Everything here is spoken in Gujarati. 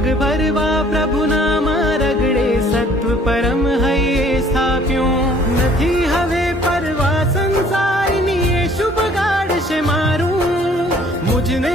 પગ ભરવા પ્રભુના રગડે સત્વ પરમ હૈયે સ્થાપ્યું નથી હવે પરવા સંસારની એ શુભ ગાડશે મારું મુજને